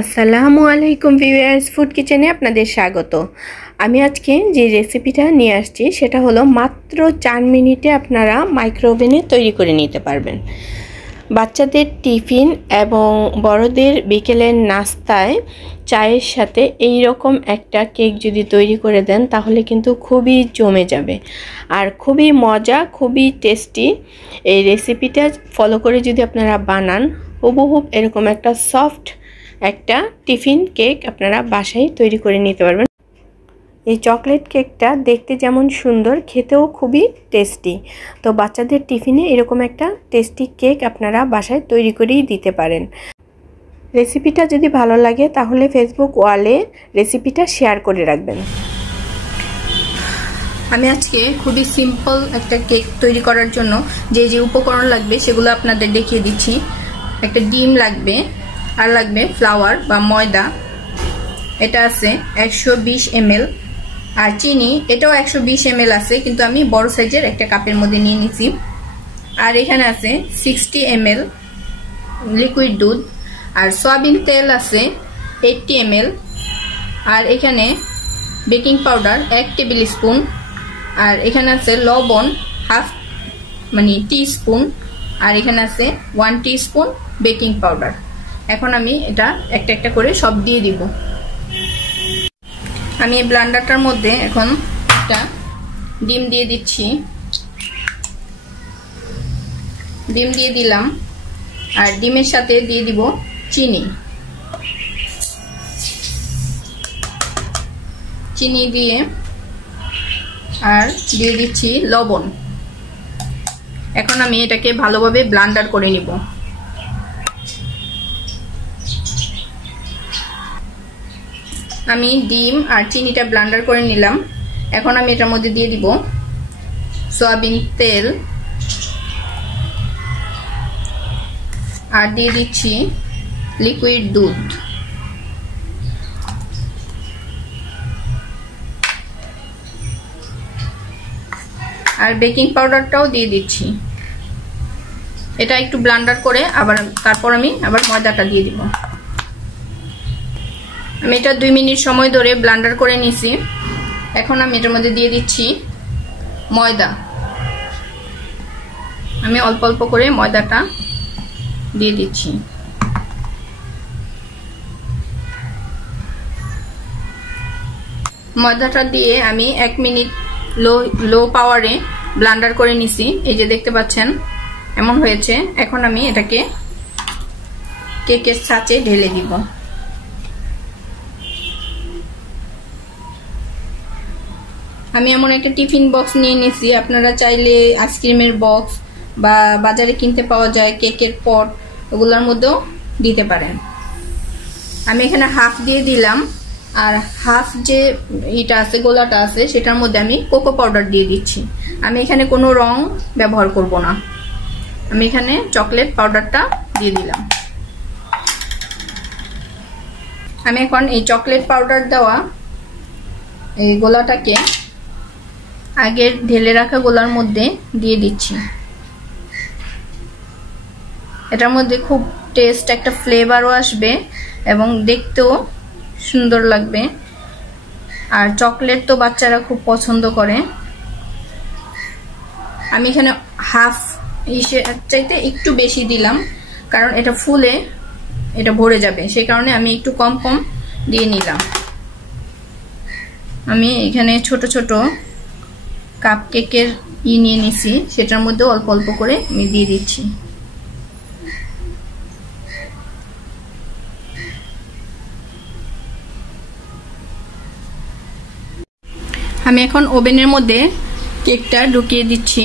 আসসালামু আলাইকুম viewers, food কিচেনে আপনাদের স্বাগত। আমি আজকে যে রেসিপিটা নিয়ে আসছি সেটা হলো মাত্র 4 মিনিটে আপনারা মাইক্রোওভেনে তৈরি করে নিতে পারবেন। বাচ্চাদের টিফিন এবং বড়দের বিকেলের নাস্তায় চায়ের সাথে এই রকম একটা কেক যদি তৈরি করে দেন তাহলে কিন্তু খুবই জমে যাবে আর খুবই মজা, খুবই টেস্টি। এই রেসিপিটা ফলো করে যদি আপনারা বানান হুবহু এরকম একটা সফট একটা টিফিন কেক আপনারা বাসায় তৈরি করে নিতে পারবেন। এই চকলেট কেকটা দেখতে যেমন সুন্দর, খেতেও খুবই টেস্টি। তো বাচ্চাদের টিফিনে এরকম একটা টেস্টি কেক আপনারা বাসায় তৈরি করেই দিতে পারেন। রেসিপিটা যদি ভালো লাগে তাহলে ফেসবুক ওয়ালে রেসিপিটা শেয়ার করে রাখবেন। আমি আজকে খুবই সিম্পল একটা কেক তৈরি করার জন্য যে যে উপকরণ লাগবে সেগুলো আপনাদের দেখিয়ে দিচ্ছি। একটা ডিম লাগবে, আর লাগবে ফ্লাওয়ার বা ময়দা, এটা আছে 120 ml, আর চিনি এটাও 120 ml আছে, কিন্তু আমি বড় সাইজের একটা কাপের মধ্যে নিয়ে নিছি। আর এখানে আছে 60 ml লিকুইড দুধ, আর সয়াবিন তেল আছে 80 ml, আর এখানে বেকিং পাউডার 1 টেবিল স্পুন, আর এখানে আছে লবণ মানে টিস্পুন, আর এখানে আছে 1 টিস্পুন বেকিং পাউডার। এখন আমি এটা একটা একটা করে সব দিয়ে দিব। আমি এই ব্লেন্ডারটার মধ্যে এখন একটা ডিম দিয়ে দিচ্ছি। ডিম দিয়ে দিলাম, আর ডিমের সাথে দিয়ে দিব চিনি। চিনি দিয়ে আর দিয়ে দিচ্ছি লবণ। এখন আমি এটাকে ভালোভাবে ব্লেন্ডার করে নিব। আমি ডিম আর চিনিটা ব্লেন্ডার করে নিলাম। এখন আমি এটার মধ্যে দিয়ে দিব সয়াবিন তেল, আর দিয়ে দিচ্ছি লিকুইড দুধ। আর বেকিং পাউডারটাও দিয়ে দিচ্ছি। এটা একটু ব্লেন্ডার করে তারপর আমি আবার ময়দাটা দিয়ে দিব। আমি এটা 2 মিনিট সময় ধরে ব্লেন্ডার করে নিছি। এখন আমি এটার মধ্যে দিয়ে দিচ্ছি ময়দা। আমি অল্প অল্প করে ময়দাটা দিয়ে দিচ্ছি। ময়দাটা দিয়ে আমি 1 মিনিট লো পাওয়ারে ব্লেন্ডার করে নিছি। এই যে দেখতে পাচ্ছেন এমন হয়েছে। এখন আমি এটাকে কেকের ছাঁচে ঢেলে দিব। আমি এমন একটা টিফিন বক্স নিয়ে নিয়েছি। আপনারা চাইলে আইসক্রিমের বক্স বা বাজারে কিনতে পাওয়া যায় কেকের পট, ওগুলোর মধ্যেও দিতে পারেন। আমি এখানে হাফ দিয়ে দিলাম, আর হাফ যে এটা আছে গোলাটা আছে সেটার মধ্যে আমি কোকো পাউডার দিয়ে দিচ্ছি। আমি এখানে কোনো রং ব্যবহার করব না, আমি এখানে চকলেট পাউডারটা দিয়ে দিলাম। আমি এখন এই চকলেট পাউডার দেওয়া এই গোলাটাকে আগের ঢেলে রাখা গোলার মধ্যে দিয়ে দিচ্ছি। এটার মধ্যে খুব টেস্ট একটা ফ্লেভারও আসবে এবং দেখতেও সুন্দর লাগবে। আর চকলেট তো বাচ্চারা খুব পছন্দ করে। আমি এখানে হাফ চাইতে একটু বেশি দিলাম, কারণ এটা ফুলে এটা ভরে যাবে, সেই কারণে আমি একটু কম কম দিয়ে নিলাম। আমি এখানে ছোট ছোট কাপ কেকের নিয়ে নিছি, সেটার মধ্যে অল্প অল্প করে আমি দিয়ে দিচ্ছি। আমি এখন ওভেনের মধ্যে কেকটা ঢুকিয়ে দিচ্ছি।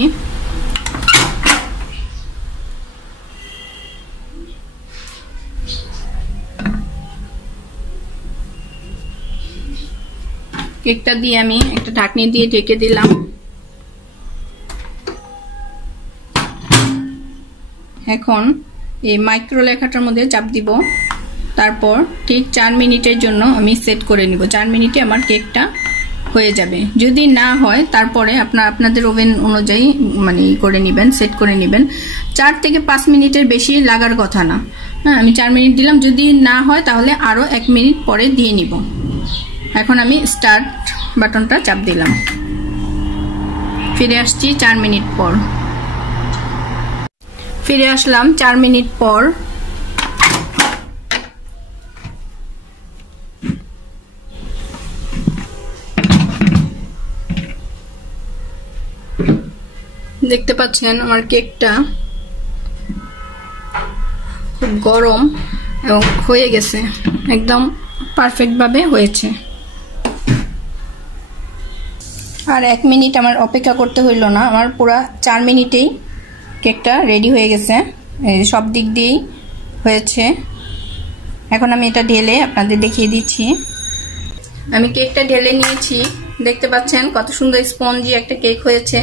কেকটা দিয়ে আমি একটা ঢাকনি দিয়ে ঢেকে দিলাম। এখন এই মাইক্রো লেখাটার মধ্যে চাপ দিব, তারপর ঠিক 4 মিনিটের জন্য আমি সেট করে নিব। 4 মিনিটে আমার কেকটা হয়ে যাবে। যদি না হয় তারপরে আপনাদের ওভেন অনুযায়ী মানে করে নেবেন, সেট করে নেবেন। 4 থেকে 5 মিনিটের বেশি লাগার কথা না। হ্যাঁ, আমি 4 মিনিট দিলাম, যদি না হয় তাহলে আরও 1 মিনিট পরে দিয়ে নিব। এখন আমি স্টার্ট বাটনটা চাপ দিলাম। ফিরে আসছি 4 মিনিট পর। ফিরে আসলাম 4 মিনিট পর। দেখতে পাচ্ছেন আমার কেকটা খুব গরম এবং হয়ে গেছে, একদম পারফেক্ট ভাবে হয়েছে। আর 1 মিনিট আমার অপেক্ষা করতে হইল না, আমার পুরো 4 মিনিটেই কেকটা রেডি হয়ে গেছে, সব দিক দিয়েই হয়েছে। এখন আমি এটা ঢেলে আপনাদের দেখিয়ে দিচ্ছি। আমি কেকটা ঢেলে নিয়েছি, দেখতে পাচ্ছেন কত সুন্দর স্পঞ্জি একটা কেক হয়েছে।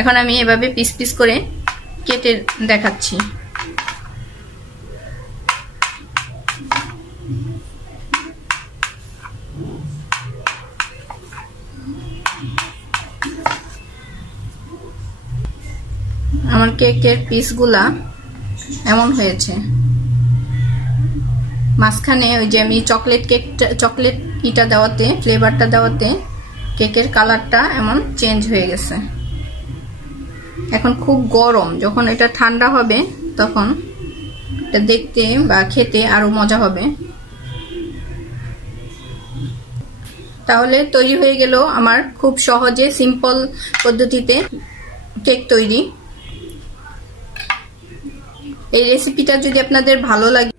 এখন আমি এভাবে পিস পিস করে কেটে দেখাচ্ছি। আমার কেকের পিসগুলা এমন হয়েছে। মাঝখানে ওই যে আমি চকলেট ইটা দেওয়াতে, ফ্লেভারটা দেওয়াতে কেকের কালারটা এমন চেঞ্জ হয়ে গেছে। এখন খুব গরম, যখন এটা ঠান্ডা হবে তখন এটা দেখতে বা খেতে আরো মজা হবে। তাহলে তৈরি হয়ে গেল আমার খুব সহজে সিম্পল পদ্ধতিতে কেক তৈরি। এই রেসিপিটা যদি আপনাদের ভালো লাগে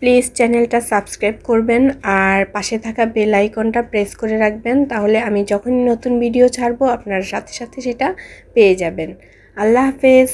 প্লিজ চ্যানেলটা সাবস্ক্রাইব করবেন আর পাশে থাকা বেল আইকনটা প্রেস করে রাখবেন, তাহলে আমি যখনই নতুন ভিডিও ছাড়বো আপনার সাথে সাথে সেটা পেয়ে যাবেন। আল্লাহ হাফেজ।